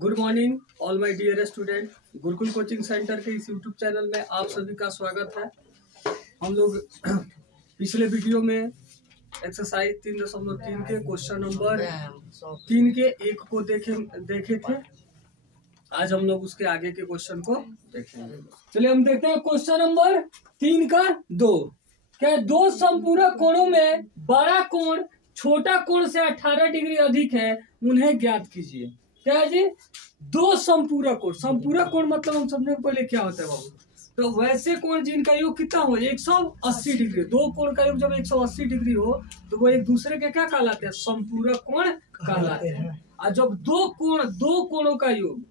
Good morning all my dear student. Gurukul coaching centre के इस YouTube channel में आप सभी का स्वागत है। हम लोग पिछले वीडियो में एक्सरसाइज 3.3 के क्वेश्चन नंबर 3 के 1 को देखे थे। आज हम लोग उसके आगे के क्वेश्चन को देखेंगे। चलिए हम देखते हैं क्वेश्चन नंबर 3 का 2। क्या दो समपूरक कोणों में बड़ा कोण छोटा कोण से 18 डिग्री अधिक है, उन्हें ज्ञात कीजिए। क्या है जी? दो समपूरक कोण। समपूरक कोण मतलब हम समझने को पहले क्या होता है बाबू, तो वैसे कोण जिनका योग कितना हो 180 डिग्री। दो कोण का योग जब 180 डिग्री हो तो वो एक दूसरे के क्या कहलाते हैं? समपूरक कोण कहलाते हैं। और जब दो कोणों का योग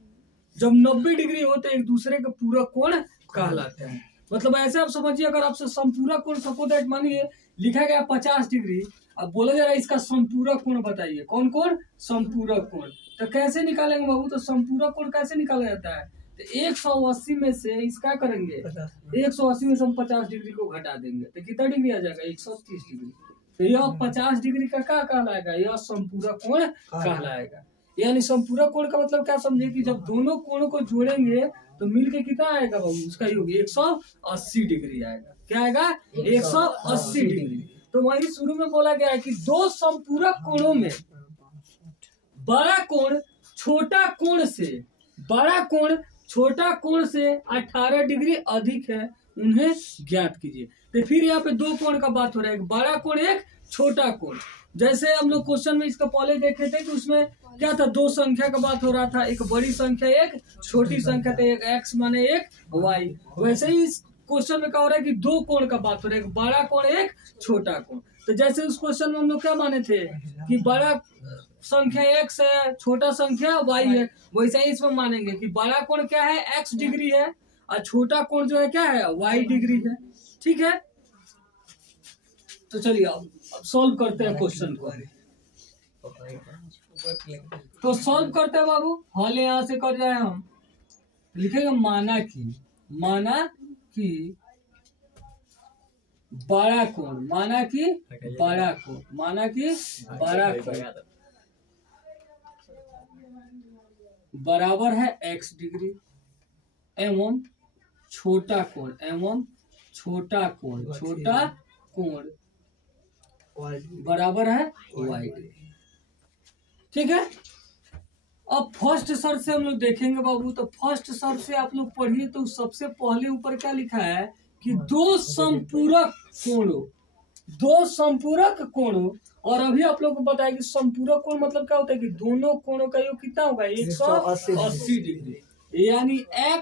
जब 90 डिग्री हो तो एक दूसरे के पूरक कोण कहलाते हैं। मतलब ऐसे आप समझिए, अगर आपसे समपूरक कोण सपोज दैट मानिए लिखा गया 50 डिग्री, अब बोला जा रहा है इसका समपूरक कोण बताइए। कौन कोण? समपूरक कोण। तो कैसे निकालेंगे बाबू? तो समपूरक कोण कैसे निकाला जाता है? तो 180 में से इसका करेंगे 180 में से हम 50 डिग्री को घटा देंगे तो कितना डिग्री आ जाएगा? 130 डिग्री। तो यह 50 डिग्री का क्या कहलाएगा? यह समपूरक कोण कहलाएगा। यानी समपूरक कोण का मतलब क्या समझे कि जब दोनों कोणों को जोड़ेंगे तो मिलके कितना आएगा बाबू? उसका योग 180 डिग्री आएगा। क्या आएगा? 180 डिग्री। तो वही शुरू में बोला गया है कि दो समपूरक कोणों में बड़ा कोण छोटा कोण से 18 डिग्री अधिक है, उन्हें ज्ञात कीजिए। तो फिर यहाँ पे दो कोण का बात हो रहा है, एक बड़ा कोण एक छोटा कोण। जैसे हम लोग क्वेश्चन में इसका पहले देखे थे कि उसमें क्या था? दो संख्या का बात हो रहा था, एक बड़ी संख्या एक छोटी संख्या, तो एक x माने एक y। वैसे ही इस क्वेश्चन में क्या हो रहा है कि दो कोण का बात हो रहा है, एक बड़ा कोण एक छोटा कोण। तो जैसे उस क्वेश्चन में हम लोग क्या माने थे कि बड़ा संख्या x है, छोटा संख्या y है, वैसे ही इसमें मानेंगे कि बड़ा कोण क्या है? x डिग्री है और छोटा कोण जो है क्या है? y डिग्री है। ठीक है, तो चलिए अब सॉल्व करते हैं क्वेश्चन को। तो सॉल्व करते हैं बाबू। हल यहाँ से कर जाए हम लिखेंगे माना कि बड़ा कोण बराबर है x डिग्री एवं छोटा कोण बराबर है y डिग्री। ठीक है, अब फर्स्ट शर्त से हम लोग देखेंगे बाबू। तो फर्स्ट शर्त से आप लोग पढ़िए तो सबसे पहले ऊपर क्या लिखा है कि दो समपूरक कोणों। और अभी आप लोग को बताया कि समपूरक कोण मतलब क्या होता है कि दोनों कोणों का योग कितना होगा? 180 डिग्री। यानी x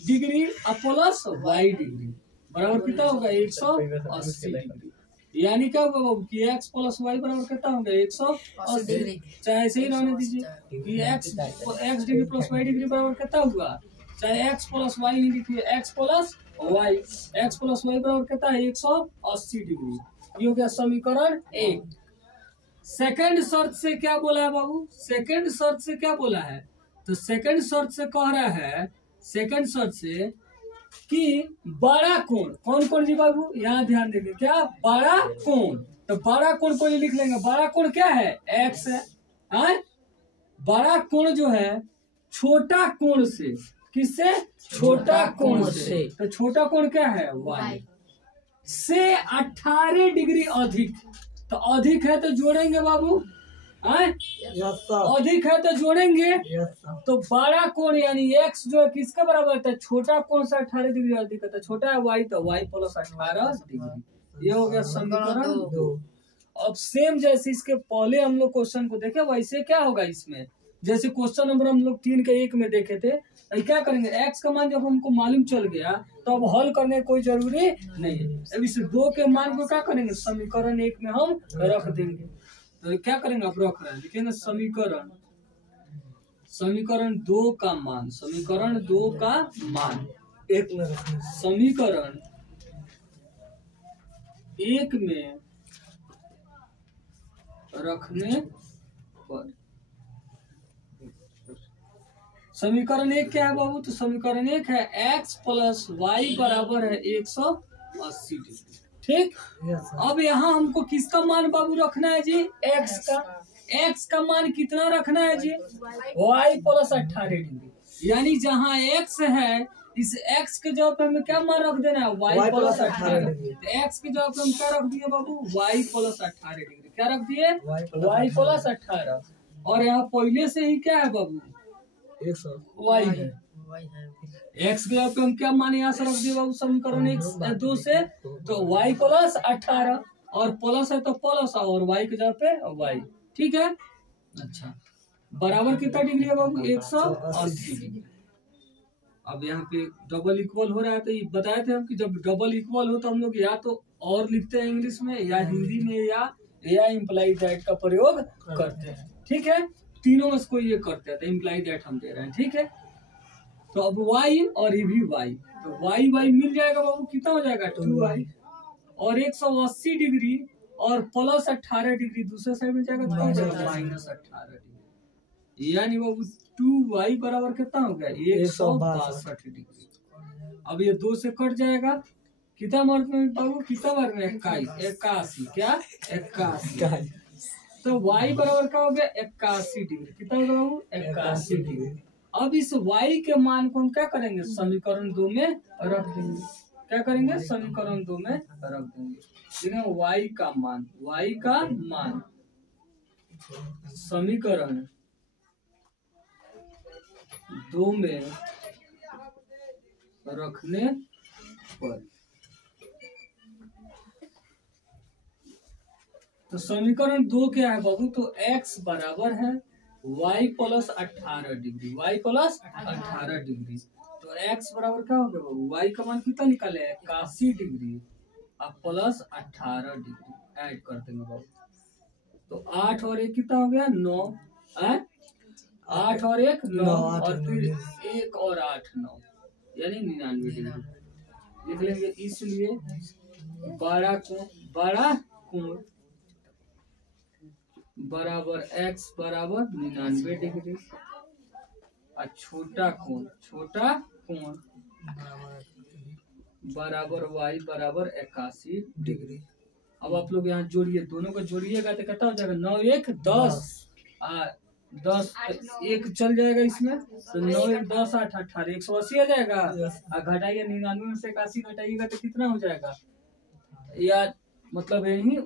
degree plus y degree बराबर कितना होगा? 180 डिग्री। यानी क्या होगा बाबू कि x प्लस वाई बराबर कितना होगा? 180। चाहे ऐसे ही रहने दीजिए कि x degree plus Y degree बराबर कितना हुआ? चाहे x प्लस वाई ही लिखिए, x प्लस वाई बराबर कितना है? 180 डिग्री। ये हो गया समीकरण 1। सेकंड शर्त से क्या बोला है बाबू? सेकंड शर्त से क्या बोला है? तो सेकंड शर्त से कह रहा है कि बड़ा कोण। कौन कोण जी बाबू? यहाँ ध्यान देंगे, क्या? बड़ा कोण। तो बड़ा कोण को लिख लेंगे। बड़ा कोण क्या है? x है। बड़ा कोण जो है छोटा कोण से, किससे? छोटा कोण से। तो छोटा कोण क्या है? y से 18 डिग्री अधिक। तो अधिक है तो जोड़ेंगे बाबू, अधिक है तो जोड़ेंगे। तो बड़ा कोण यानी x जो है किसका बराबर होता है? छोटा कोण से 18 डिग्री अधिक है। तो छोटा है y, तो y प्लस 18 डिग्री। ये हो गया समीकरण 2। अब सेम जैसे इसके पहले हम लोग क्वेश्चन को देखे वैसे क्या होगा इसमें? जैसे क्वेश्चन नंबर हम लोग 3 के 1 में देखे थे, क्या करेंगे? x का मान जब हमको मालूम चल गया तो अब हल करने कोई जरूरी नहीं है। अब इस 2 के मान को क्या करेंगे? समीकरण 1 में हम रख देंगे। तो क्या करेंगे? आप रख रहे हैं, लिखेंगे समीकरण 2 का मान एक में रखना। समीकरण 1 में रखने पर समीकरण 1 क्या है बाबू? तो समीकरण 1 है x प्लस वाई बराबर है 180 डिग्री। ठीक। अब यहाँ हमको किसका मान बाबू रखना है जी? x का। x का मान कितना रखना है जी, y प्लस 18 डिग्री। यानी जहाँ x है इस x के जगह पे हमें क्या मान रख देना है, y प्लस 18 डिग्री। तो x के जगह पे हम क्या रख दिए बाबू, y प्लस 18 डिग्री। क्या रख दिए, y प्लस 18। और यहाँ पहले से ही क्या है बाबू, y है। x के जगह पे हम क्या मान यहाँ से रख दिए बाबू, समीकरण 2 से, तो y प्लस 18 और प्लस है तो प्लस और y के जगह पे y। ठीक है। अच्छा, बराबर कितना डिग्री है बाबू, 180 डिग्री। अब यहाँ पे डबल इक्वल हो रहा है, तो ये बताए थे हम कि जब डबल इक्वल हो तो हम लोग या तो और लिखते हैं इंग्लिश में या हिंदी में या इम्प्लाई दैट का प्रयोग करते हैं। ठीक है, तीनों में कोई ये करते हैं तो इम्प्लाई दैट हम दे रहे हैं। ठीक है, तो अब y और ये भी y, तो y मिल जाएगा बाबू, कितना हो जाएगा 2y और 180 डिग्री और प्लस 18 डिग्री दूसरे साइड में जाएगा तो माइनस 18 डिग्री। यानी बाबू 2y बराबर कितना हो गया, 162 डिग्री। अब ये 2 से कट जाएगा, कितना मार्क में बाबू, कितना मार्क में 81, क्या 81। तो y बराबर क्या हो गया 81 डिग्री। कितना होगा बाबू, 81 डिग्री। अब इस y के मान को हम क्या करेंगे, समीकरण 2 में रख देंगे। क्या करेंगे, समीकरण 2 में रख देंगे। y का मान समीकरण 2 में रखने पर, तो समीकरण 2 क्या है बाबू, तो x बराबर है y plus 18 degree, y plus 18 degree. तो x बराबर क्या हो गया बाबू, y का मान कितना निकाले, 81 डिग्री अब प्लस 18 डिग्री ऐड कर देंगे बाबू। तो 8 और 1 कितना हो गया 9, 8 और 1 9 और फिर 1 और 8 9, यानी 99 डिग्री लिख लेंगे। इसलिए बड़ा कोण बराबर x बराबर 99 डिग्री और छोटा कोण बराबर y बराबर 81 डिग्री। अब आप लोग यहाँ जोड़िए, दोनों को जोड़िएगा तो कितना हो जाएगा, 9 1 10 10 एक चल जाएगा इसमें, तो 9 1 10 8 18 180 आ जाएगा। और घटाइए 99 में से 81 घटाइएगा तो कितना हो जाएगा, या मतलब यही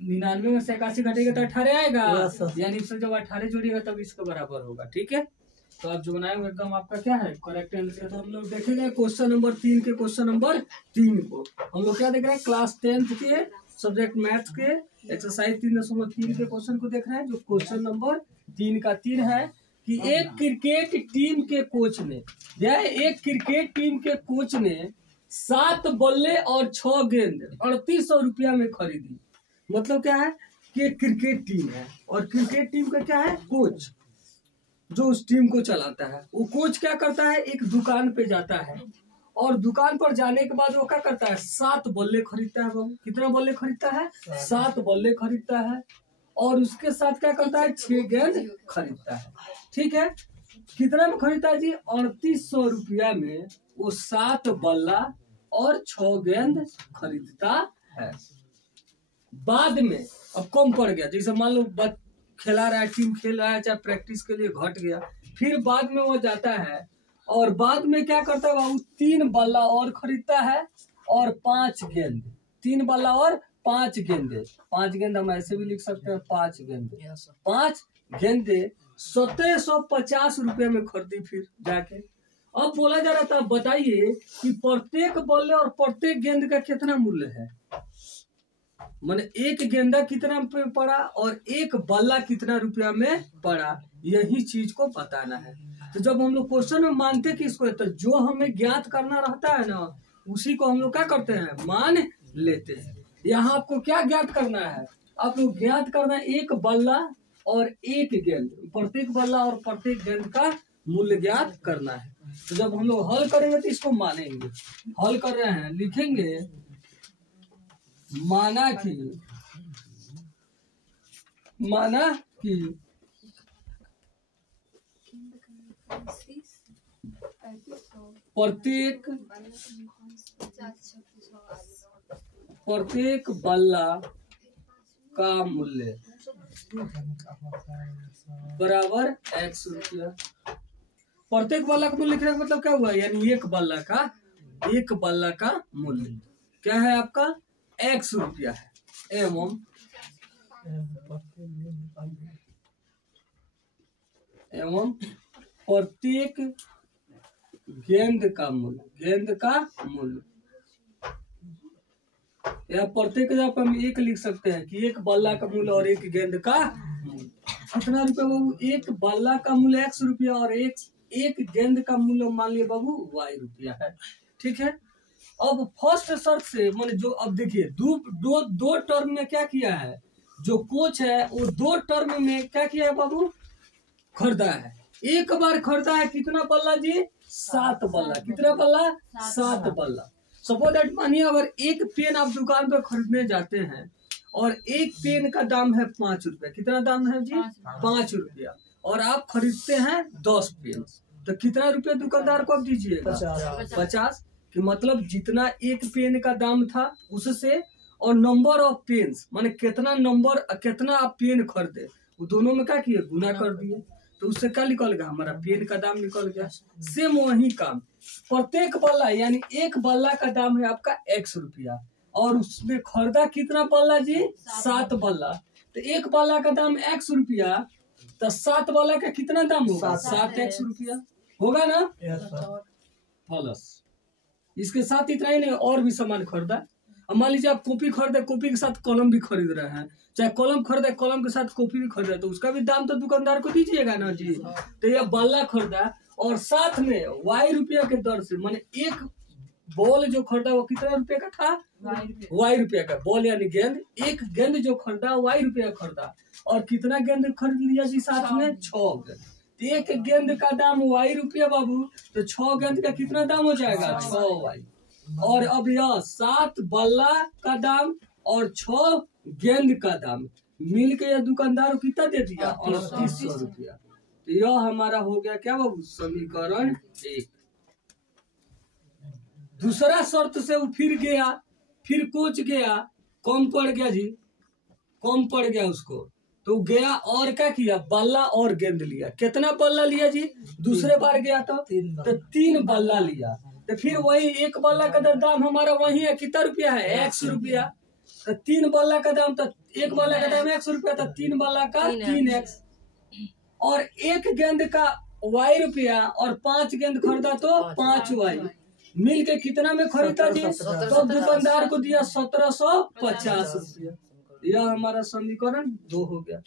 99 में से 81 घटेगा तो 18 आएगा, यानी इससे जब 18 जोड़िएगा तब इसके बराबर होगा। ठीक है, तो आप जो बनाए एकदम आपका क्या है करेक्ट आंसर। तो हम लोग देखेंगे क्वेश्चन नंबर 3 के, क्वेश्चन नंबर 3 को हम लोग क्या देख रहे हैं, क्लास 10th के सब्जेक्ट मैथ्स के एक्सरसाइज 3.3 के क्वेश्चन को देख रहे हैं। जो क्वेश्चन नंबर 3 का 3 है कि एक क्रिकेट टीम के कोच ने 7 बल्ले और 6 गेंद 3800 रुपया में खरीदी। मतलब क्या है कि एक क्रिकेट टीम है और क्रिकेट टीम का क्या है, कोच जो उस टीम को चलाता है। वो कोच क्या करता है, एक दुकान पे जाता है और दुकान पर जाने के बाद वो क्या करता है, 7 बल्ले खरीदता है। बाबू कितना बल्ले खरीदता है, 7 बल्ले खरीदता है और उसके साथ क्या करता है, 6 गेंद खरीदता है। ठीक है, कितना में खरीदता है जी, 3800 रुपया में वो 7 बल्ला और 6 गेंद खरीदता है। बाद में अब कम पड़ गया, जैसे मान लो खेला रहा है, टीम खेल रहा है, चाहे प्रैक्टिस के लिए घट गया, फिर बाद में वो जाता है और बाद में क्या करता है बाबू, 3 बल्ला और खरीदता है और 5 गेंद, 3 बल्ला और 5 गेंदे, 5 गेंद हम ऐसे भी लिख सकते हैं, 5 गेंदे 5 गेंदे 1750 रुपये में खरीदी। फिर जाके अब बोला जा रहा था, बताइए कि प्रत्येक बल्ले और प्रत्येक गेंद का कितना मूल्य है, माने एक गेंदा कितना पे पड़ा और एक बल्ला कितना रुपया में पड़ा, यही चीज को बताना है। तो जब हम लोग क्वेश्चन में मानते किसको, तो जो हमें ज्ञात करना रहता है ना, उसी को हम लोग क्या करते हैं, मान लेते हैं। यहाँ आपको क्या ज्ञात करना है, आपको ज्ञात करना है एक बल्ला और एक गेंद, प्रत्येक बल्ला और प्रत्येक गेंद का मूल्य ज्ञात करना है। तो जब हम लोग हल करेंगे तो इसको मानेंगे। हल कर रहे हैं, लिखेंगे माना कि प्रत्येक बल्ला का मूल्य बराबर x रुपया। प्रत्येक बल्ला का मूल्य लिखने का मतलब क्या हुआ, यानी एक बल्ला का मूल्य क्या है आपका x रुपया है, एवं प्रत्येक गेंद का मूल्य या प्रत्येक जगह पर हम एक लिख सकते हैं कि एक बल्ला का मूल्य और एक गेंद का मूल्य कितना रुपया बाबू, एक बल्ला का मूल्य x रुपया और एक गेंद का मूल्य मान लिया बाबू y रुपया है। ठीक है, अब फर्स्ट शर्त से मैंने जो अब देखिए दो टर्म में क्या किया है, जो कोच है वो दो टर्म में क्या किया है बाबू, खरीदा है। एक बार खरीदा है कितना बल्ला जी, 7 बल्ला। कितना बल्ला, 7 बल्ला। सपोज दैट मानिए अगर एक पेन आप दुकान पर खरीदने जाते हैं और एक पेन का दाम है 5 रुपया। कितना दाम है जी, 5 रुपया, और आप खरीदते हैं 10 पेन, तो कितना रुपया दुकानदार को आप दीजिएगा, 50। कि मतलब जितना एक पेन का दाम था उससे और नंबर ऑफ पेन्स माने कितना आप पेन खरीदे, वो दोनों में क्या किए, गुना कर दिए, तो उससे क्या निकल गया, हमारा पेन का दाम निकल गया। सेम वही काम प्रत्येक बल्ला, यानी एक बल्ला का दाम है आपका x रुपया और उसने खरीदा कितना बल्ला जी, 7 बल्ला, तो एक बल्ला का दाम x रुपया, तो 7 बल्ला का कितना दाम होगा, 7x रुपया होगा ना। प्लस इसके साथ इतना ही नहीं, और भी सामान खरीदा। अब मान लीजिए आप कॉपी खरीदे, कॉपी के साथ कलम भी खरीद रहे हैं, चाहे कलम खरीदे कलम के साथ कॉपी भी खरीदे, तो उसका भी दाम तो दुकानदार को दीजिएगा ना जी। तो ये बल्ला खरीदा और साथ में y रुपया के दर से, माने एक बॉल जो खरीदा वो कितना रुपया का था, y रुपया का बॉल यानी गेंद, एक गेंद जो खरीदा y रुपया खरीदा, और कितना गेंद खरीद लिया जी साथ में, 6 गेंद। एक गेंद का दाम y रुपया बाबू, तो 6 गेंद का कितना दाम हो जाएगा, 6y। और अब यह 7 बल्ला का दाम और 6 गेंद का दाम मिल के यह दुकानदार को कितना दे दिया, 3800 रुपया। तो यह हमारा हो गया क्या बाबू, समीकरण 1। दूसरा शर्त से वो फिर गया, फिर कोच गया, कम पड़ गया जी, कम पड़ गया उसको, तो गया और क्या किया, बल्ला और गेंद लिया। कितना बल्ला लिया जी, दूसरे बार गया तो 3 बल्ला लिया, तो फिर वही एक बल्ला का दाम हमारा वही है, कितना रुपया है, x रुपया। तो 3 बल्ला का दाम, तो एक बल्ला का दाम x रुपया, तो 3 बल्ला का 3x, और एक गेंद का y रुपया, और 5 गेंद खरीदा तो 5y, मिल के कितना में खरीदा जी, तो दुकानदार को दिया 1750 रुपया। यह हमारा समीकरण 2 हो गया।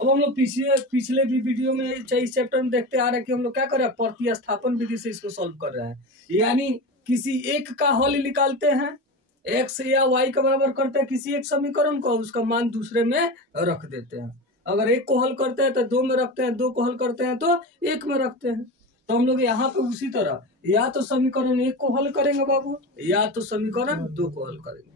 अब हम लोग पिछले भी वीडियो में, चाहे इस चैप्टर में देखते आ रहे हैं कि हम लोग क्या कर रहे हैं, प्रतिस्थापन विधि से इसको सॉल्व कर रहे हैं। यानी किसी एक का हल निकालते हैं, x या y के बराबर करते हैं किसी एक समीकरण को, उसका मान दूसरे में रख देते हैं। अगर एक को हल करते हैं तो 2 में रखते हैं, 2 को हल करते हैं तो 1 में रखते हैं। तो हम लोग यहाँ पे उसी तरह या तो समीकरण 1 को हल करेंगे बाबू, या तो समीकरण 2 को हल करेंगे।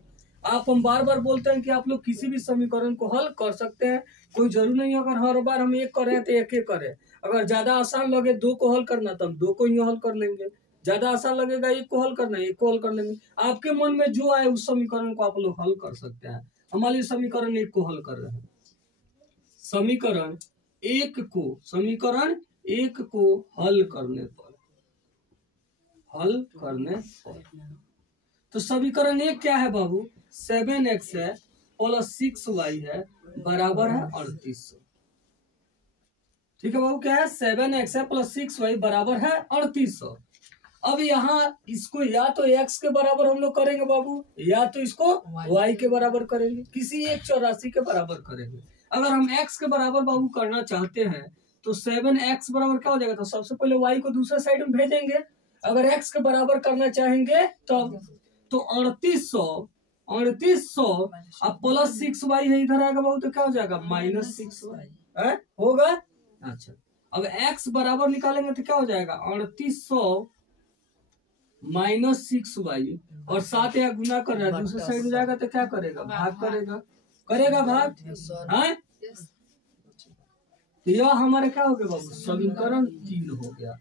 हम बार बार बोलते हैं कि आप लोग किसी भी समीकरण को हल कर सकते हैं, कोई जरूर नहीं। अगर हर बार हम 1 करें तो 1 करें, अगर ज्यादा आसान लगे 2 को हल करना तो हम 2 को ही हल कर लेंगे, ज्यादा आसान लगेगा 1 को हल करना, 1 को हल कर लेंगे। आपके मन में जो आए उस समीकरण को आप लोग हल कर सकते हैं। हमारे समीकरण 1 को हल कर रहे हैं, समीकरण 1 को हल करने पर तो समीकरण 1 क्या है बाबू, 7x है प्लस 6y है बराबर है 3800। ठीक है बाबू, क्या है, 7x है प्लस 6y बराबर है 3800। अब यहाँ इसको या तो x के बराबर हम लोग करेंगे बाबू, या तो इसको y के बराबर करेंगे, किसी एक चौरासी के बराबर करेंगे। अगर हम x के बराबर बाबू करना चाहते हैं तो 7x बराबर क्या हो जाएगा, तो सबसे पहले y को दूसरे साइड में भेजेंगे। अगर x के बराबर करना चाहेंगे तब तो 3800 अब प्लस 6y है इधर आएगा बाबू, तो क्या हो जाएगा, माइनस 6y होगा। अच्छा, अब x बराबर निकालेंगे तो क्या हो जाएगा, 3800 माइनस 6y, और 7 या गुना कर रहा है, दूसरे साइड में जाएगा तो क्या करेगा, भाग करेगा भाग। हाँ, यह हमारे क्या हो गया बाबू, समीकरण 3 हो गया।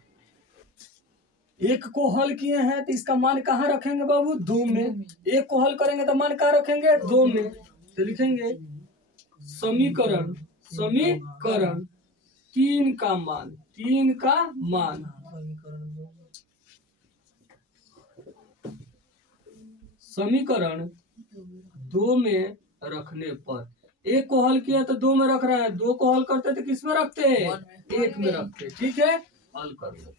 1 को हल किए हैं तो इसका मान कहाँ रखेंगे बाबू, 2 में। 1 को हल करेंगे तो मान कहाँ रखेंगे, 2 में। तो लिखेंगे समीकरण समीकरण 3 का मान समीकरण 2 में रखने पर, एक को हल किया तो 2 में रख रहा है, 2 को हल करते तो किस में रखते हैं? 1 में रखते। ठीक है, हल कर लो।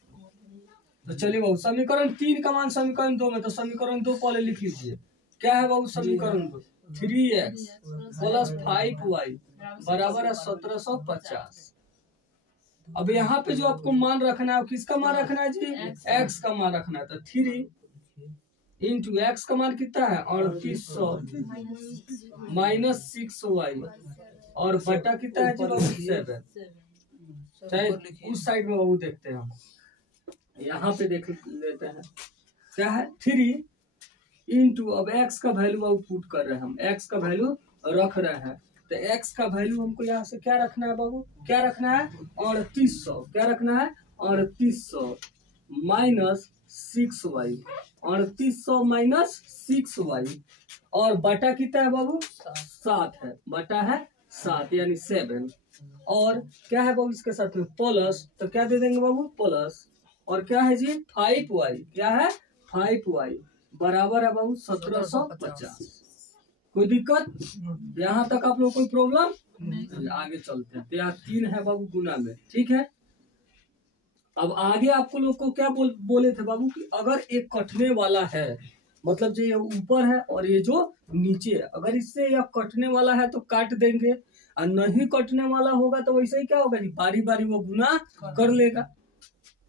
तो चलिए बाबू, समीकरण 3 का मान समीकरण 2 में, तो समीकरण 2 पहले लिख लीजिए। क्या है बाबू समीकरण 2? 3x प्लस 5y बराबर है 1750। अब यहाँ पे जो आपको मान रखना है, किसका मान रखना है जी? x का मान रखना है। तो 3 इंटू x का मान कितना है? 3800 माइनस 6y और बटा कितना है जी बाबू? 7। चाहे उस साइड में बाबू देखते हैं हम, यहाँ पे देख लेते हैं क्या है। 3 इंटू, अब x का वैल्यू बाबू पुट कर रहे हैं हम, x का वैल्यू रख रहे हैं। तो x का वैल्यू हमको यहाँ से क्या रखना है बाबू? क्या रखना है? 3800। क्या रखना है? 3800 माइनस 6y, 3800 माइनस 6y और बटा कितना है बाबू? 7 है, बटा है 7 यानी 7। और क्या है बाबू इसके साथ में? प्लस, तो क्या दे देंगे बाबू? प्लस। और क्या है जी? 5y। क्या है? 5y बराबर है बाबू 1750। कोई दिक्कत यहाँ तक? आप लोग कोई प्रॉब्लम? आगे चलते हैं। तो यहाँ 3 है बाबू गुना में। ठीक है, अब आगे आपको लोग को क्या बोले थे बाबू कि अगर एक कटने वाला है, मतलब जो ये ऊपर है और ये जो नीचे है, अगर इससे यह कटने वाला है तो काट देंगे, और नहीं कटने वाला होगा तो वैसे ही क्या होगा जी? बारी बारी वो गुना कर लेगा।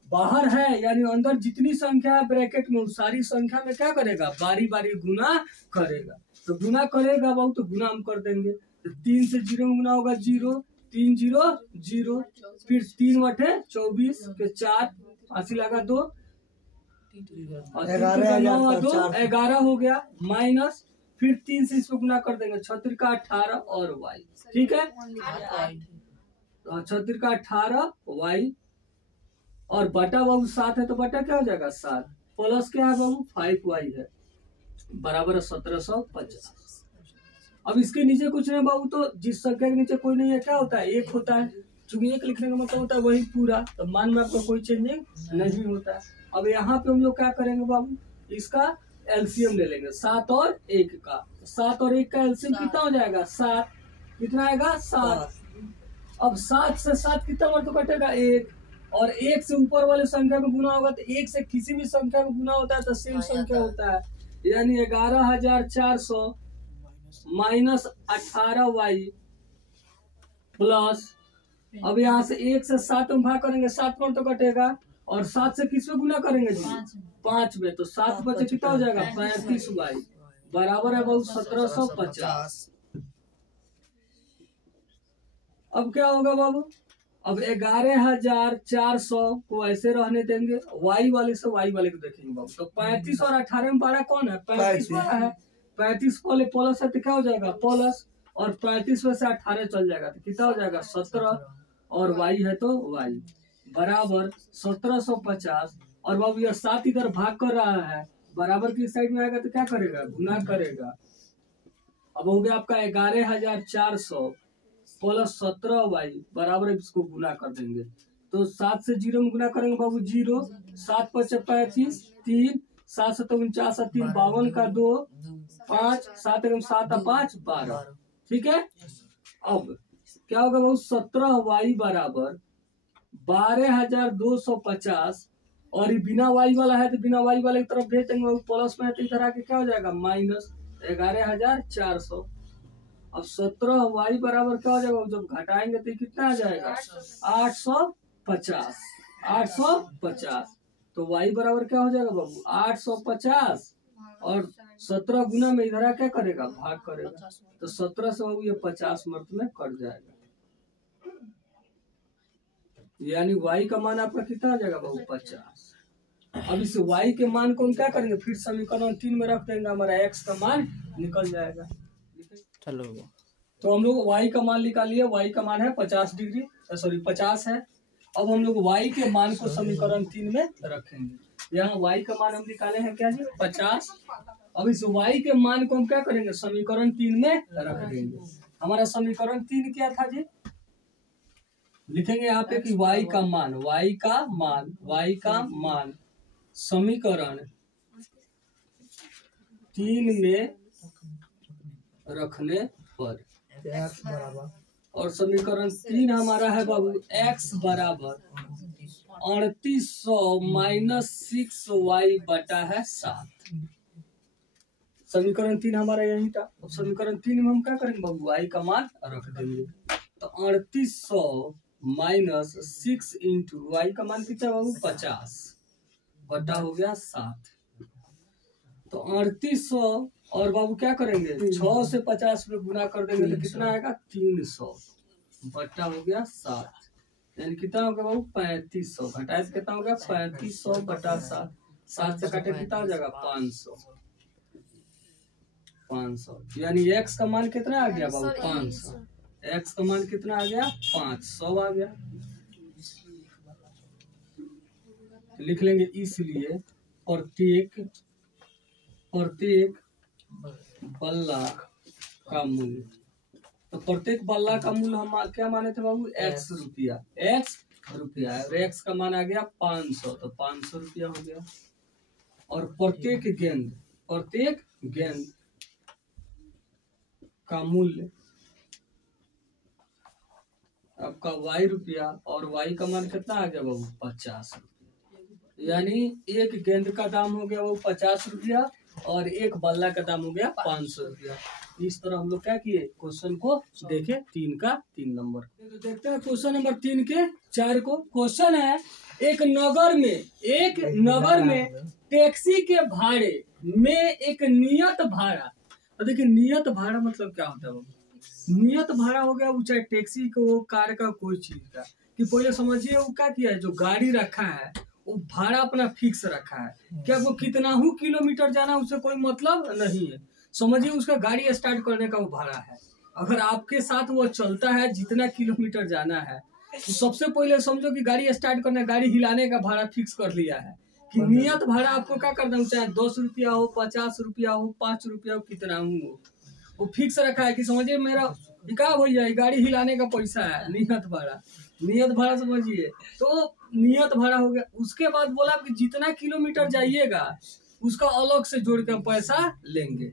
बाहर है यानी अंदर जितनी संख्या है ब्रैकेट में, उस सारी संख्या में क्या करेगा? बारी बारी गुना करेगा। तो गुना करेगा बाबू, तो गुना हम कर देंगे। तो 3 से 0 में गुना होगा 0, 3 0 0, फिर 3 बटे 24 के 4, 80 लगा 2, 11 हो गया, माइनस फिर 3 से इसको गुना कर देंगे, 36 का 18 और y। ठीक है, 36 का 18 y और बटा बाबू 7 है, तो बटा क्या हो जाएगा? 7 प्लस क्या है बाबू? 5y है बराबर 1750। अब इसके नीचे कुछ नहीं बाबू, तो जिस संख्या के नीचे कोई नहीं है क्या होता है? 1 होता है। चूंकि 1 लिखने का मतलब होता है वही पूरा, तो मान में आपको कोई चेंजिंग नहीं होता है। अब यहाँ पे हम लोग क्या करेंगे बाबू? इसका एलसीएम ले लेंगे, 7 और 1 का। 7 और 1 का एलसीएम कितना हो जाएगा? 7। कितना आएगा? 7। अब 7 से 7 कितना बार तो कटेगा? 1। और 1 से ऊपर वाले संख्या में गुना होगा, तो 1 से किसी भी संख्या में गुना होता है तो सेम संख्या होता है, यानी 11400 माइनस 18y प्लस, अब यहाँ से 1 से 7 में भाग करेंगे, 7 पर तो कटेगा, और 7 से किस में गुना करेंगे जी? 5 में। तो 7 बचे कितना हो जाएगा? 35y बराबर है बहुत 1750। अब क्या होगा बाबू? अब 11400 को ऐसे रहने देंगे, y वाले से y वाले को देखेंगे बाबू। तो 35 और 18 में बड़ा कौन है? 35 बड़ा है। 35 वाले प्लस है तो क्या हो जाएगा? प्लस, और 35 में से 18 चल जाएगा तो कितना हो जाएगा? 17, और y है तो y बराबर 1750। और बाबू यह 7 इधर भाग कर रहा है, बराबर की साइड में आएगा तो क्या करेगा? गुना करेगा। अब हो गया आपका 11400 प्लस 17y बराबर इसको गुना कर देंगे। तो 7 से 0 में गुना करेंगे बाबू 0, 7 × 35, 3, 7 × 7 49, 3 52 का 2, 5, 7 × 7 5 12। ठीक है, अब क्या होगा बाबू? 17y बराबर 12250, और ये बिना y वाला है तो बिना y वाले की तरफ भेज देंगे, प्लस में है तो इधर आके क्या हो जाएगा? माइनस 11400। अब 17y बराबर क्या हो जाएगा? जब घटाएंगे तो कितना आ जाएगा? 850। 850। तो y बराबर क्या हो जाएगा बाबू? 850, और 17 गुना में इधर क्या करेगा? भाग करेगा। तो 17 से बाबू ये 50 मर्द में कट जाएगा, यानी y का मान आपका कितना आ जाएगा बाबू? 50। अब इस y के मान को हम क्या करेंगे? फिर समीकरण 3 में रख देंगे, हमारा x का मान निकल जाएगा। चलो, तो हम लोग y का मान निकालिए। y का मान है 50 डिग्री, सॉरी 50 है। अब हम लोग y के मान को समीकरण 3 में रखेंगे। यहाँ y का मान हम निकाले हैं क्या जी? 50। अब इस y के मान को हम क्या करेंगे? समीकरण 3 में रख देंगे। हमारा समीकरण 3 क्या था जी? लिखेंगे यहाँ पे कि y का मान समीकरण 3 में रखने पर, और समीकरण 3 हमारा है बाबू x बराबर 3800 माइनस 6y बटा है 7। समीकरण 3 हमारा यही था। अब समीकरण 3 में हम क्या करेंगे बाबू, y का मान रख देंगे। तो 3800 माइनस 6 इंटू y का मान कितना बाबू 50 बटा हो गया 7। तो 3800 और बाबू क्या करेंगे 6 से 50 में गुना कर देंगे तो कितना आएगा 300 बटा हो गया 7, यानी कितना हो गया बाबू 3500। घटाए तो कितना हो गया 3500 बटा 7, 7 से काटे कितना हो जाएगा 500, यानी x का मान कितना आ गया बाबू 500। x का मान कितना आ गया 500 आ गया। तो लिख लेंगे इसलिए प्रत्येक बल्ला का मूल्य, तो प्रत्येक बल्ला का मूल्य हम क्या माने थे बाबू x रुपया, और x का मान आ गया 500, तो 500 रुपया हो गया। और प्रत्येक गेंद का मूल्य आपका y रुपया, और y का मान कितना आ गया बाबू 50 रुपया, यानी एक गेंद का दाम हो गया वो 50 रुपया और एक बल्ला का दाम हो गया 500 रुपया। इस तरह हम लोग क्या किए, क्वेश्चन को देखे 3 का 3 नंबर। तो देखते हैं क्वेश्चन नंबर 3 के 4 को। क्वेश्चन है एक नगर में टैक्सी के भाड़े में एक नियत भाड़ा। तो देखिए नियत भाड़ा मतलब क्या होता है बाबू, नियत भाड़ा हो गया वो चाहे टैक्सी को, कार का, कोई चीज का, कि पहले समझिए वो क्या किया है, जो गाड़ी रखा है वो भाड़ा अपना फिक्स रखा है, क्या वो कितना ही किलोमीटर जाना उससे कोई मतलब नहीं है। समझिए उसका गाड़ी स्टार्ट करने का वो भाड़ा है, अगर आपके साथ वो चलता है जितना किलोमीटर जाना है, तो सबसे पहले समझो कि गाड़ी स्टार्ट करना, गाड़ी हिलाने का भाड़ा फिक्स कर लिया है कि नियत भाड़ा आपको क्या करना है, चाहे 10 रुपया हो, 50 रुपया हो, 5 रुपया हो, कितना हो, वो फिक्स रखा है कि समझिए मेरा बिकाव हो जाए, गाड़ी हिलाने का पैसा है, नियत भाड़ा समझिए। तो नियत भाड़ा हो गया। उसके बाद बोला कि जितना किलोमीटर जाइएगा उसका अलग से जोड़ कर पैसा लेंगे,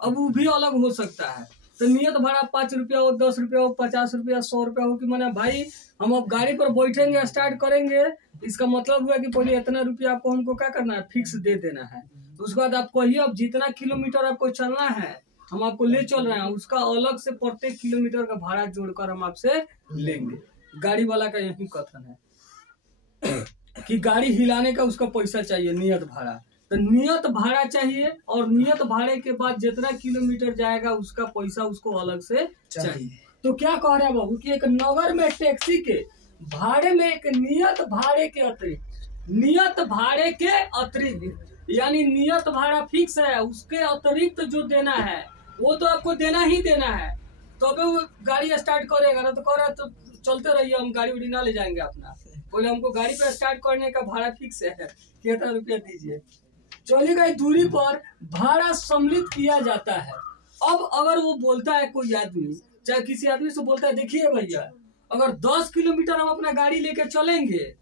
अब वो भी अलग हो सकता है। तो नियत भाड़ा 5 रुपया हो, 10 रुपया हो, 50 रुपया, 100 रुपया हो, कि मैंने भाई हम अब गाड़ी पर बैठेंगे, स्टार्ट करेंगे, इसका मतलब हुआ कि पहले इतना रुपया आपको हमको क्या करना है, फिक्स दे देना है। तो उसके बाद आप कहिए अब जितना किलोमीटर आपको चलना है हम आपको ले चल रहे हैं, उसका अलग से प्रत्येक किलोमीटर का भाड़ा जोड़कर हम आपसे लेंगे। गाड़ी वाला का यही कथन है कि गाड़ी हिलाने का उसका पैसा चाहिए, नियत भाड़ा। तो नियत भाड़ा चाहिए, और नियत भाड़े के बाद जितना किलोमीटर जाएगा उसका पैसा उसको अलग से चाहिए। तो क्या कह रहे हैं बाबू कि एक नगर में टैक्सी के भाड़े में एक नियत भाड़े के अतिरिक्त, यानी नियत भाड़ा फिक्स है, उसके अतिरिक्त जो देना है वो तो आपको देना ही देना है, तो अभी वो गाड़ी स्टार्ट करेगा ना, तो कह रहा तो चलते रहिए, हम गाड़ी उड़ी ना ले जाएंगे अपना, पहले हमको गाड़ी पे स्टार्ट करने का भाड़ा फिक्स है, कितना रुपया दीजिए। चली गई दूरी पर भाड़ा सम्मिलित किया जाता है। अब अगर वो बोलता है कोई आदमी, चाहे किसी आदमी से बोलता है देखिए भैया अगर 10 किलोमीटर हम अपना गाड़ी लेके चलेंगे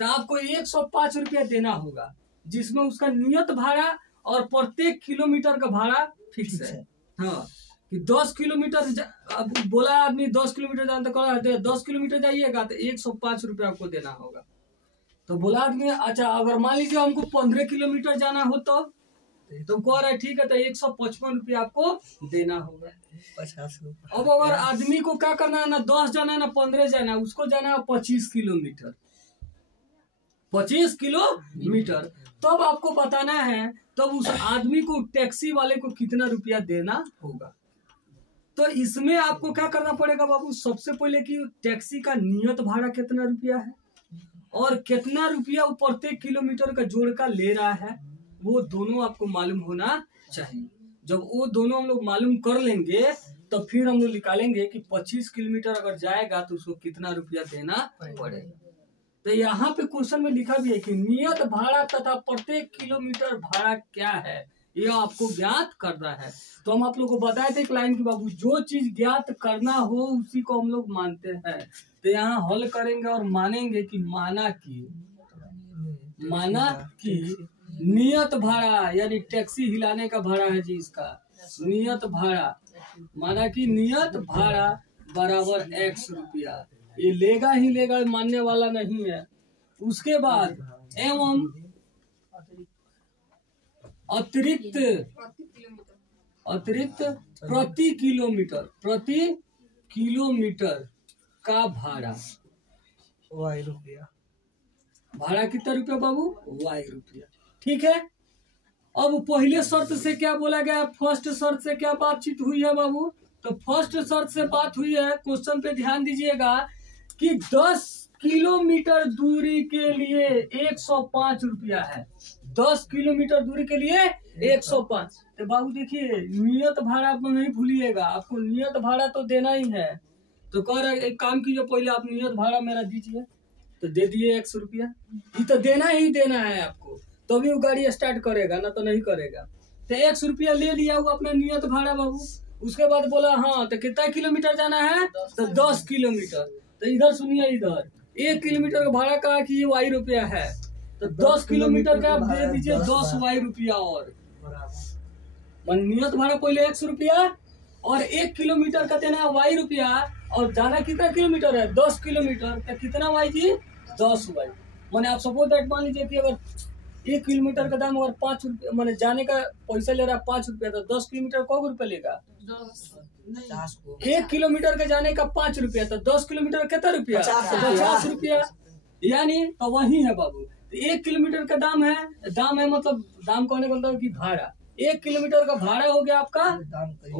तो आपको 105 रुपया देना होगा, जिसमें उसका नियत भाड़ा और प्रत्येक किलोमीटर का भाड़ा फिक्स है। हाँ कि 10 किलोमीटर अब बोला आदमी 10 किलोमीटर जाना, तो 10 किलोमीटर जाइएगा तो 105 रुपया आपको देना होगा। तो बोला आदमी अच्छा अगर मान लीजिए हमको 15 किलोमीटर जाना हो तो कह रहा है ठीक है तो 155 रुपया आपको देना होगा, 50 रुपया। अब अगर आदमी को क्या करना है, ना 10 जाना है ना 15 जाना है, उसको जाना है 25 किलोमीटर, तब आपको बताना है तब उस आदमी को टैक्सी वाले को कितना रुपया देना होगा। तो इसमें आपको क्या करना पड़ेगा बाबू, सबसे पहले कि टैक्सी का नियत भाड़ा कितना रुपया है और कितना रुपया वो प्रत्येक किलोमीटर का जोड़ का ले रहा है, वो दोनों आपको मालूम होना चाहिए। जब वो दोनों हम लोग मालूम कर लेंगे तो फिर हम लोग निकालेंगे कि 25 किलोमीटर अगर जाएगा तो उसको कितना रुपया देना पड़ेगा। तो यहाँ पे क्वेश्चन में लिखा भी है कि नियत भाड़ा तथा प्रत्येक किलोमीटर भाड़ा क्या है, ये आपको ज्ञात करना है। तो हम आप लोग को बताए थे एक लाइन की बाबू, जो चीज ज्ञात करना हो उसी को हम लोग मानते हैं। तो यहाँ हल करेंगे और मानेंगे कि माना कि नियत भाड़ा यानी टैक्सी हिलाने का भाड़ा है जी इसका नियत भाड़ा, माना कि नियत भाड़ा बराबर x रुपया। ये लेगा ही लेगा, मानने वाला नहीं है। उसके बाद एवं अतिरिक्त प्रति किलोमीटर का भाड़ा y रुपया। भाड़ा कितना रुपया बाबू? y रुपया। ठीक है। अब पहले शर्त से क्या बोला गया, फर्स्ट शर्त से क्या बातचीत हुई है बाबू? तो फर्स्ट शर्त से बात हुई है, क्वेश्चन पे ध्यान दीजिएगा कि 10 किलोमीटर दूरी के लिए 105 रुपया है। 10 किलोमीटर दूरी के लिए 105। तो बाबू देखिए नियत भाड़ा आप नहीं भूलिएगा, आपको नियत भाड़ा तो देना ही है। तो कह रहा एक काम कीजिए, पहले आप नियत भाड़ा मेरा दीजिए, तो दे दिए 100 रुपया। ये तो देना ही देना है आपको, तभी वो गाड़ी स्टार्ट करेगा, ना तो नहीं करेगा। तो 100 रुपया ले लिया वो अपना नियत भाड़ा बाबू। उसके बाद बोला हाँ तो कितना किलोमीटर जाना है? तो 10 किलोमीटर। तो इधर सुनिए, इधर 1 किलोमीटर का भाड़ा कहा कि ये y रुपया है, तो 10 किलोमीटर का आप दे दीजिए 10 y रुपया। और नियत भाड़ा पहले 100 रुपया और 1 किलोमीटर का देना है y रुपया। और जाना कितना किलोमीटर है? 10 किलोमीटर। तो कितना y जी? 10 y। मैंने आप सपोज दैट मान लीजिए कि अगर 1 किलोमीटर का दाम अगर 5 रुपया, मैंने जाने का पैसा ले रहा है 5 रुपया, तो 10 किलोमीटर कौ रुपया लेगा? 1 किलोमीटर का जाने का 5 रुपया, तो 10 किलोमीटर कितना रुपया? 50 रुपया। यानी तो वही है बाबू। तो 1 किलोमीटर का दाम है मतलब दाम कहने का मतलब कि भाड़ा। 1 किलोमीटर का भाड़ा हो गया आपका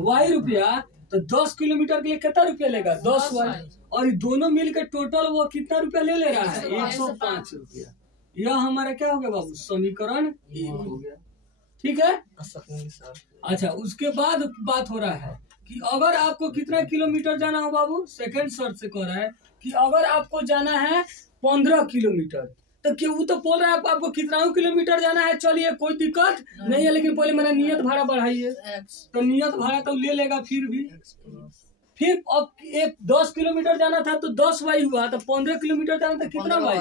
y रुपया, तो 10 किलोमीटर के लिए कितना रुपया लेगा? 10 y। और दोनों मिलकर टोटल वो कितना रुपया ले रहा है? 105 रुपया। यह हमारा क्या हो गया बाबू? समीकरण 1 हो गया। ठीक है। अच्छा, उसके बाद बात हो रहा है कि अगर आपको कितना किलोमीटर जाना हो बाबू? सेकंड शर्त से कह रहा है कि अगर आपको जाना है 15 किलोमीटर, तो क्यों वो तो बोल रहा है आपको कितना किलोमीटर जाना है। चलिए कोई दिक्कत नहीं है, लेकिन पहले मैंने नियत भाड़ा बढ़ाइए। तो नियत भाड़ा तो ले लेगा फिर अब 10 किलोमीटर जाना था तो 10 y हुआ, तो 15 किलोमीटर जाना था कितना y?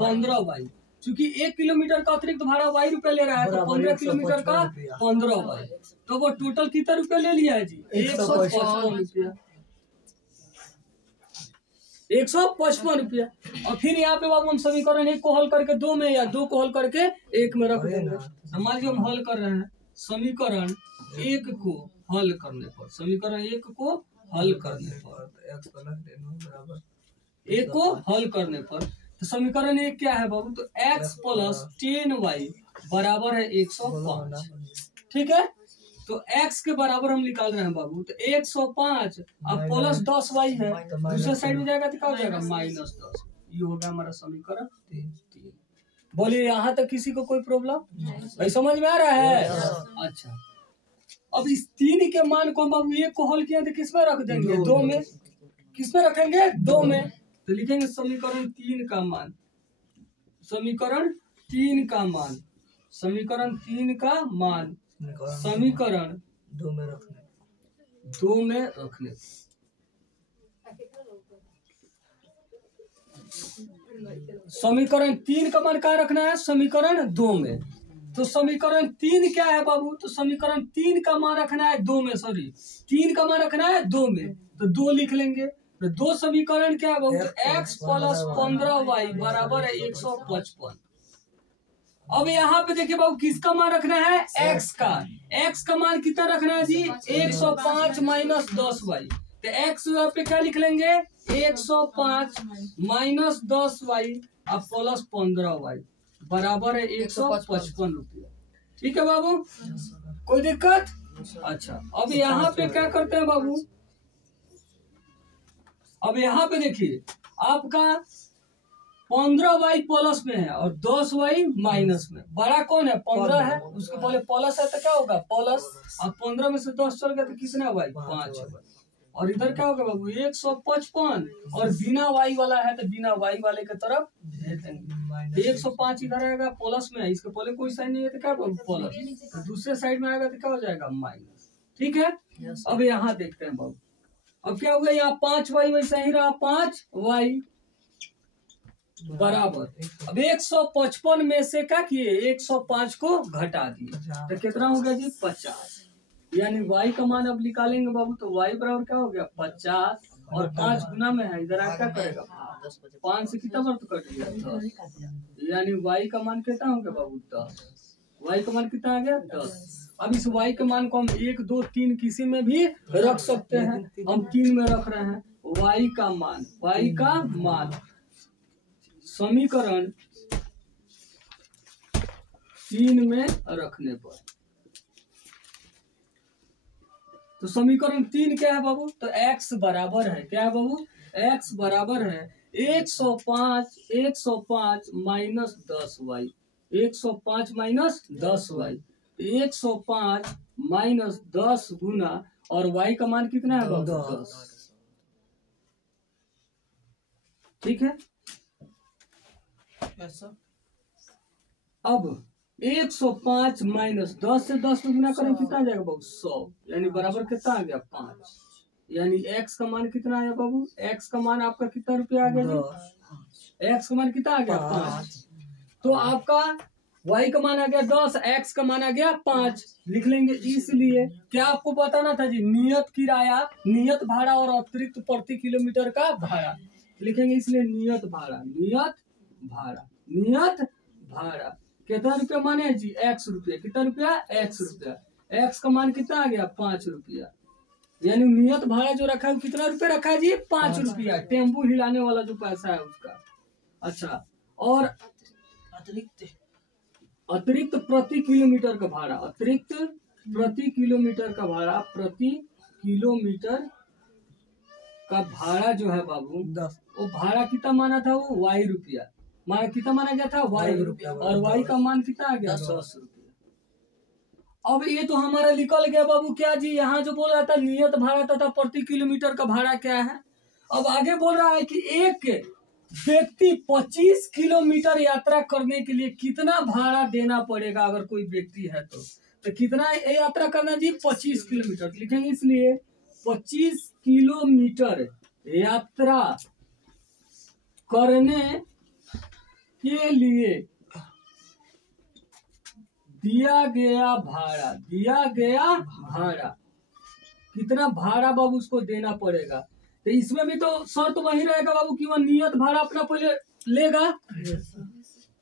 15 y। क्योंकि 1 किलोमीटर का अतिरिक्त भाड़ा y रुपया ले रहा है, तो 15 किलोमीटर का 15 y। तो वो टोटल कितना रुपया ले लिया है जी? 155 रुपया। 155 रुपया। और फिर यहाँ पे बाबू हम समीकरण 1 को हल करके 2 में या 2 को हल करके 1 में रख देंगे। मान लीजिए हम हल कर रहे हैं समीकरण 1 को हल करने पर, समीकरण 1 को हल करने पर, 1 को हल करने पर, तो समीकरण 1 क्या है बाबू? तो x प्लस 10y बराबर है 105। ठीक है। तो x के बराबर हम निकाल रहे हैं बाबू, तो 105 अब प्लस 10y है, दूसरे साइड में जाएगा तो क्या हो जाएगा? -10। ये हो गया हमारा समीकरण 3। बोलिए यहाँ तक किसी को कोई प्रॉब्लम भाई? समझ में आ रहा है? अच्छा, अब इस 3 के मान को हम बाबू 1 को हल किया तो किसमें रख देंगे? 2 में। किसमें रखेंगे? 2 में। तो लिखेंगे समीकरण 3 का मान, समीकरण 3 का मान, समीकरण 3 का मान, समीकरण 2 में रखने, समीकरण 3 का मान कहाँ रखना है? समीकरण 2 में। तो समीकरण 3 क्या है बाबू? तो समीकरण 3 का मान रखना है 2 में, 3 का मान रखना है 2 में, तो 2 लिख लेंगे। तो 2 समीकरण क्या है बाबू? x प्लस 15y बराबर है 155। अब यहाँ पे देखिए बाबू किसका मान रखना है? x का मान कितना रखना है जी? 105 माइनस 10y। तो x पे क्या लिख लेंगे? 105 माइनस 10y अब प्लस 15y बराबर है 155 रुपया। ठीक है बाबू, कोई दिक्कत? अच्छा, अब यहाँ पे क्या करते हैं बाबू? अब यहाँ पे देखिए आपका 15y प्लस में है और 10y माइनस में। बड़ा कौन है? 15 है, उसके पहले प्लस है तो क्या होगा? प्लस। अब 15 में से 10 चल गया तो कितना y? 5। और इधर क्या होगा बाबू? 155। और बिना y वाला है तो बिना y वाले की तरफ भेज देंगे। 105 इधर आएगा प्लस में है, इसके पहले कोई साइन नहीं है तो क्या प्लस, तो दूसरे साइड में आएगा तो क्या हो जाएगा? माइनस। ठीक है। अब यहाँ देखते हैं बाबू, अब क्या हो गया, यहाँ 5y वैसा ही रहा, 5y बराबर। अब 155 में से क्या किए, 105 को घटा दिए, तो कितना हो गया जी 50। यानी y का मान अब निकालेंगे बाबू, तो y बराबर क्या हो गया 50, और 5 गुना में है, इधर आप क्या करेगा 5 से कितना बार तो कट गया 10, यानी y का मान कितना हो गया बाबू 10। y का मान कितना आ गया 10। अब इस y के मान को हम 1, 2, 3 किसी में भी रख सकते हैं, हम 3 में रख रहे हैं। y का मान समीकरण 3 में रखने पर, तो समीकरण 3 क्या है बाबू, तो x बराबर है, क्या है बाबू, x बराबर है 105 minus 10y, 105 minus 10y, 105 minus 10 गुना, और y का मान कितना है बाबू 10। ठीक है, अब 105 माइनस 10 से 10 को गुना करें कितना आ जाएगा बाबू 100, यानी बराबर कितना आ गया 5। यानी x का मान कितना आया बाबू, x का मान आपका कितना रुपया आ गया जी, x का मान कितना आ गया 5। तो आपका y का मान आ गया 10, x का मान आ गया 5, लिख लेंगे। इसलिए क्या आपको बताना था जी, नियत किराया, नियत भाड़ा और अतिरिक्त प्रति किलोमीटर का भाड़ा लिखेंगे, इसलिए नियत भाड़ा कितना रुपया माने जी, x रुपया, कितना रुपया x रुपया, x का मान कितना आ गया 5 रुपया, यानी नियत भाड़ा जो रखा है कितना रुपया रखा है जी 5 रुपया, टेम्पू हिलाने वाला जो पैसा है उसका। अच्छा, और अतिरिक्त प्रति किलोमीटर का भाड़ा, अतिरिक्त प्रति किलोमीटर का भाड़ा, प्रति किलोमीटर का भाड़ा जो है बाबू 10, वो भाड़ा कितना माना था, वो y रुपया माना, कितना माना गया था y रुपया, और y का मान कितना आ गया 10 रुपया। अब ये तो हमारा निकल गया बाबू क्या जी, यहाँ जो बोल रहा था नियत भाड़ा तथा प्रति किलोमीटर का भाड़ा क्या है। अब आगे बोल रहा है कि एक व्यक्ति 25 किलोमीटर यात्रा करने के लिए कितना भाड़ा देना पड़ेगा, अगर कोई व्यक्ति है तो कितना यात्रा करना जी 25 किलोमीटर लिखेंगे, इसलिए 25 किलोमीटर यात्रा करने के लिए दिया गया भाड़ा कितना भाड़ा बाबू उसको देना पड़ेगा। तो इसमें भी तो शर्त वही रहेगा बाबू कि वो नियत भाड़ा अपना पहले लेगा,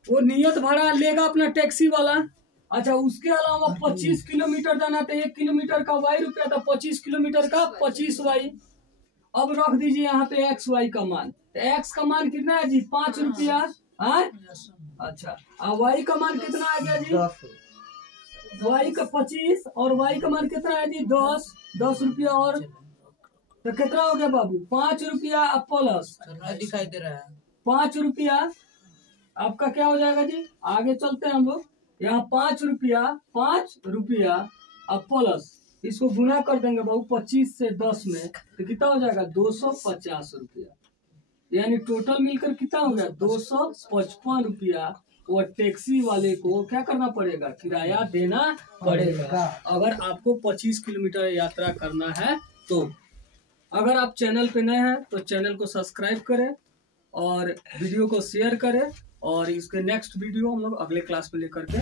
वो नियत भाड़ा लेगा अपना टैक्सी वाला। अच्छा, उसके अलावा 25 किलोमीटर जाना, तो 1 किलोमीटर का y रुपया, तो 25 किलोमीटर का 25y। अब रख दीजिए यहाँ पे x y का मान, तो x का मान कितना है जी 5 रुपया। अच्छा, y का मान कितना आ गया जी, y का 25, और y का मान कितना है जी 10 रुपया, और तो कितना हो गया बाबू 5 रुपया प्लस दिखाई दे रहा है 5 रुपया, आपका क्या हो जाएगा जी, आगे चलते हैं हम लोग। यहाँ 5 रुपया अब प्लस इसको गुना कर देंगे बाबू 25 से 10 में, तो कितना हो जाएगा 250 रुपया, यानी टोटल मिलकर कितना हो गया 255 रुपया। वो टैक्सी वाले को क्या करना पड़ेगा, किराया देना पड़ेगा, अगर आपको 25 किलोमीटर यात्रा करना है तो। अगर आप चैनल पे नए हैं तो चैनल को सब्सक्राइब करें और वीडियो को शेयर करें, और इसके नेक्स्ट वीडियो हम लोग अगले क्लास में लेकर के